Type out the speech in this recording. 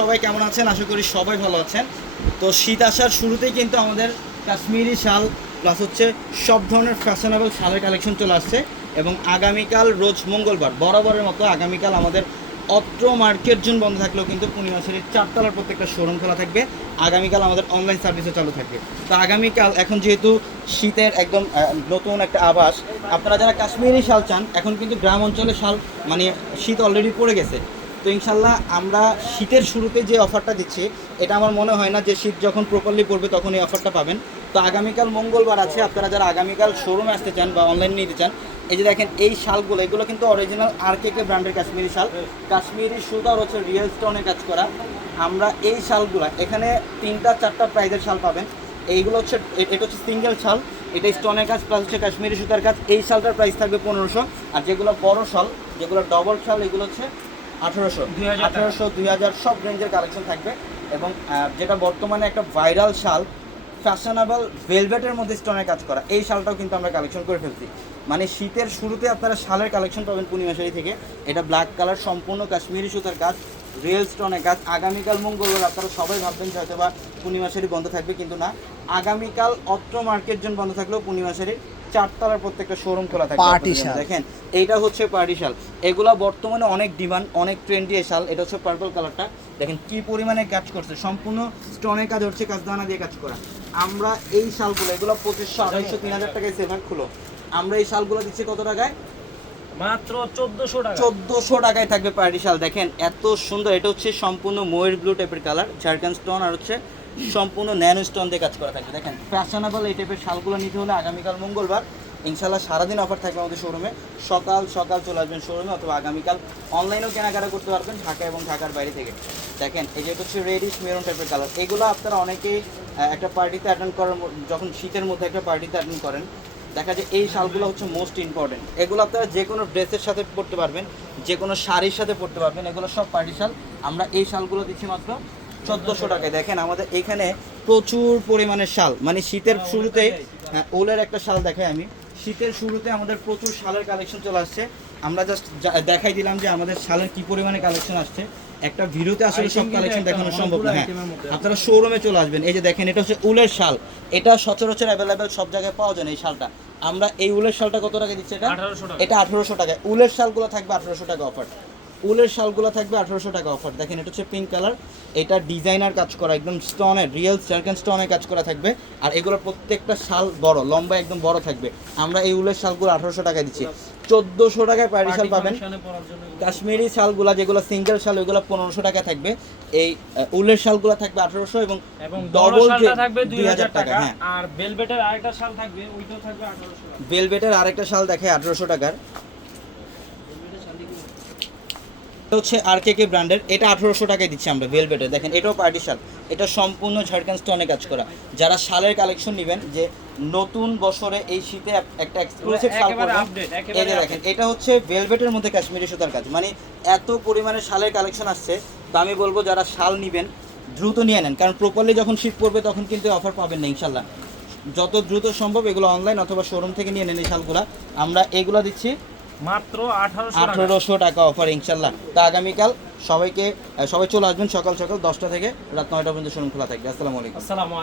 সবাই কেমন আছেন? আশা করি সবাই ভালো আছেন। তো শীত আসার শুরুতেই কিন্তু আমাদের কাশ্মীরি শাল প্লাস হচ্ছে সব ধরনের ফ্যাশনেবল শালের কালেকশন চলে আসছে এবং আগামীকাল রোজ মঙ্গলবার, বরাবরের মতো আগামীকাল আমাদের অত্র মার্কেট জুন বন্ধ থাকলেও কিন্তু পূর্ণিমা শাড়ির চারতলার প্রত্যেকটা শোরুম খোলা থাকবে। আগামীকাল আমাদের অনলাইন সার্ভিসও চালু থাকবে। তো আগামীকাল এখন যেহেতু শীতের একদম নতুন একটা আভাস, আপনারা যারা কাশ্মীরি শাল চান, এখন কিন্তু গ্রাম অঞ্চলে শাল মানে শীত অলরেডি পড়ে গেছে। তো ইনশাল্লাহ আমরা শীতের শুরুতে যে অফারটা দিচ্ছি, এটা আমার মনে হয় না যে শীত যখন প্রপারলি পড়বে তখন এই অফারটা পাবেন। তো আগামীকাল মঙ্গলবার আছে, আপনারা যারা আগামীকাল শোরুমে আসতে চান বা অনলাইন নিতে চান, এই যে দেখেন, এই শালগুলো, এগুলো কিন্তু অরিজিনাল আর কে কে ব্র্যান্ডের কাশ্মীরি শাল। কাশ্মীরি সুতার হচ্ছে রিয়েল স্টোনের কাজ করা। আমরা এই শালগুলো, এখানে তিনটা, চারটা প্রাইজের শাল পাবেন। এইগুলো হচ্ছে এটা হচ্ছে সিঙ্গেল শাল, এটা স্টোনের কাজ প্লাস হচ্ছে কাশ্মীরি সুতার কাজ। এই শালটার প্রাইস থাকবে পনেরোশো। আর যেগুলো বড় শাল, যেগুলো ডবল শাল, এগুলো হচ্ছে আঠারোশো। 2000 টাকা। আঠারোশো দুই হাজার সব রেঞ্জের কালেকশন থাকবে। এবং যেটা বর্তমানে একটা ভাইরাল শাল ফ্যাশনেবল ভেলভেটের মধ্যে স্টোনের কাজ করা। এই শালটাও কিন্তু আমরা কালেকশন করে ফেলছি। মানে শীতের শুরুতে আপনারা শালের কালেকশন পাবেন পূর্ণিমা শাড়ি থেকে। এটা ব্ল্যাক কালার সম্পূর্ণ কাশ্মীরি সুতার কাজ রিয়েল স্টোনের কাজ। আগামীকাল মঙ্গলবার আপনারা সবাই ভাববেন হয়তো বা পূর্ণিমা শাড়ি বন্ধ থাকবে কিন্তু না। আগামীকাল অত্র মার্কেট জন বন্ধ থাকলেও পূর্ণিমা শাড়ির চারতলার প্রত্যেকটা শোরুম খোলা থাকে Party আপনাদের জন্য। শাল। দেখেন এইটা হচ্ছে পার্টি শাল। এগুলা বর্তমানে অনেক ডিমান্ড অনেক ট্রেন্ডি শাল। এটা হচ্ছে পার্পল কালারটা দেখেন কি পরিমাণে কাজ করছে। সম্পূর্ণ স্টোনের কাজ হচ্ছে কাজদানা দিয়ে কাজ করা। আমরা এই শালগুলো এগুলো পঁচিশশো আড়াইশো তিন হাজার টাকায় সেভার খুলো। আমরা এই শালগুলো দিচ্ছি কত টাকায়? মাত্র চোদ্দশো টাকা। চোদ্দোশো টাকায় থাকবে পার্টি শাল। দেখেন এত সুন্দর। এটা হচ্ছে সম্পূর্ণ ময়ূর ব্লু টাইপের কালার ঝাড়খান স্টোন আর হচ্ছে সম্পূর্ণ ন্যানো স্টোন দিয়ে কাজ করা থাকবে। দেখেন ফ্যাশনেবল এই টাইপের শালগুলো নিতে হলে আগামীকাল মঙ্গলবার ইনশাল্লাহ সারাদিন অফার থাকবে আমাদের শোরুমে সকাল সকাল চলে আসবেন শোরুমে অথবা আগামীকাল অনলাইনেও কেনাকাটা করতে পারবেন, ঢাকা এবং ঢাকার বাইরে থেকে। দেখেন, এই যে হচ্ছে রেডিশ মেরুন টাইপের কালার এগুলো আপনারা অনেকেই একটা পার্টিতে অ্যাটেন্ড করার যখন শীতের মধ্যে একটা পার্টিতে অ্যাটেন্ড করেন, দেখা যায় এই শালগুলো হচ্ছে মোস্ট ইম্পর্টেন্ট এগুলো আপনারা যে কোনো ড্রেসের সাথে পরতে পারবেন যে কোনো শাড়ির সাথে পরতে পারবেন, এগুলো সব পার্টি শাল। আমরা এই শালগুলো দিচ্ছি মাত্র চোদ্দোশো টাকায়। দেখেন আমাদের এখানে প্রচুর পরিমাণে শাল। মানে শীতের শুরুতেই হ্যাঁ, ওলের একটা শাল দেখাই আমি। শীতের শুরুতে আমাদের প্রচুর শালের কালেকশন চলে আসছে। আমরা জাস্ট দেখাই দিলাম যে আমাদের শালের কি পরিমাণে কালেকশন আসছে। একটা ভিডিওতে আসলে সব কালেকশন দেখানো সম্ভব না। হ্যাঁ। আপনারা শোরুমে চলে আসবেন। এই যে দেখেন এটা হচ্ছে উলের শাল। এটা সচরাচর অ্যাভেলেবেল সব জায়গায় পাওয়া যায় না এই শালটা। আমরা এই উলের শালটা কত টাকা দিচ্ছি এটা? এটা আঠারোশো টাকা উলের শালগুলো থাকবে আঠারোশো টাকা অফার উলের শালগুলো থাকবে আঠারোশো টাকা অফার দেখেন এটা হচ্ছে পিঙ্ক কালার এটা ডিজাইনার কাজ করা একদম স্টোনের রিয়েল সার্কেন স্টোনের কাজ করা থাকবে। আর এগুলোর প্রত্যেকটা শাল বড় লম্বা একদম বড় থাকবে। আমরা এই উলের শালগুলো আঠারোশো টাকায় দিচ্ছি। চোদ্দোশো টাকায় পাড়ি শাল পাবেন। কাশ্মীরি শালগুলা যেগুলো সিঙ্গেল শাল ওইগুলো পনেরোশো টাকা থাকবে। এই উলের শালগুলো থাকবে আঠারোশো এবং ডবল থাকবে দুই হাজার টাকা। হ্যাঁ। আর বেলভেটের আরেকটা শাল থাকবে ওইটাও থাকবে আঠারোশো টাকা। ভেলভেটের আরেকটা শাল দেখে আঠারোশো টাকার। হচ্ছে আর কে কে ব্র্যান্ডের এটা আঠারোশো টাকায় দিচ্ছি আমরা ভেলভেটের দেখেন এটাও পার্টি শাল এটা সম্পূর্ণ ঝাড়খান স্টোনে কাজ করা। যারা শালের কালেকশন নেবেন যে নতুন বছরে এই শীতে একটা এক্সক্লুসিভ শাল এই যে দেখেন এটা হচ্ছে ভেলভেটের মধ্যে কাশ্মীরি সুতার কাজ। মানে এত পরিমাণে শালের কালেকশন আসছে তো আমি বলব যারা শাল নেবেন দ্রুত নিয়ে নেন। কারণ প্রপারলি যখন শীত পড়বে তখন কিন্তু অফার পাবেন না ইনশাল্লাহ যত দ্রুত সম্ভব এগুলো অনলাইন অথবা শোরুম থেকে নিয়ে নেন এই শালগুলা। আমরা এগুলো দিচ্ছি মাত্র আঠারোশো টাকা। অফার ইনশাল্লাহ। তা আগামীকাল সবাইকে সবাই চলে আসবেন সকাল সকাল দশটা থেকে রাত নয়টা পর্যন্ত শোরুম খোলা থাকবে। আসসালামু আলাইকুম। আসসালামু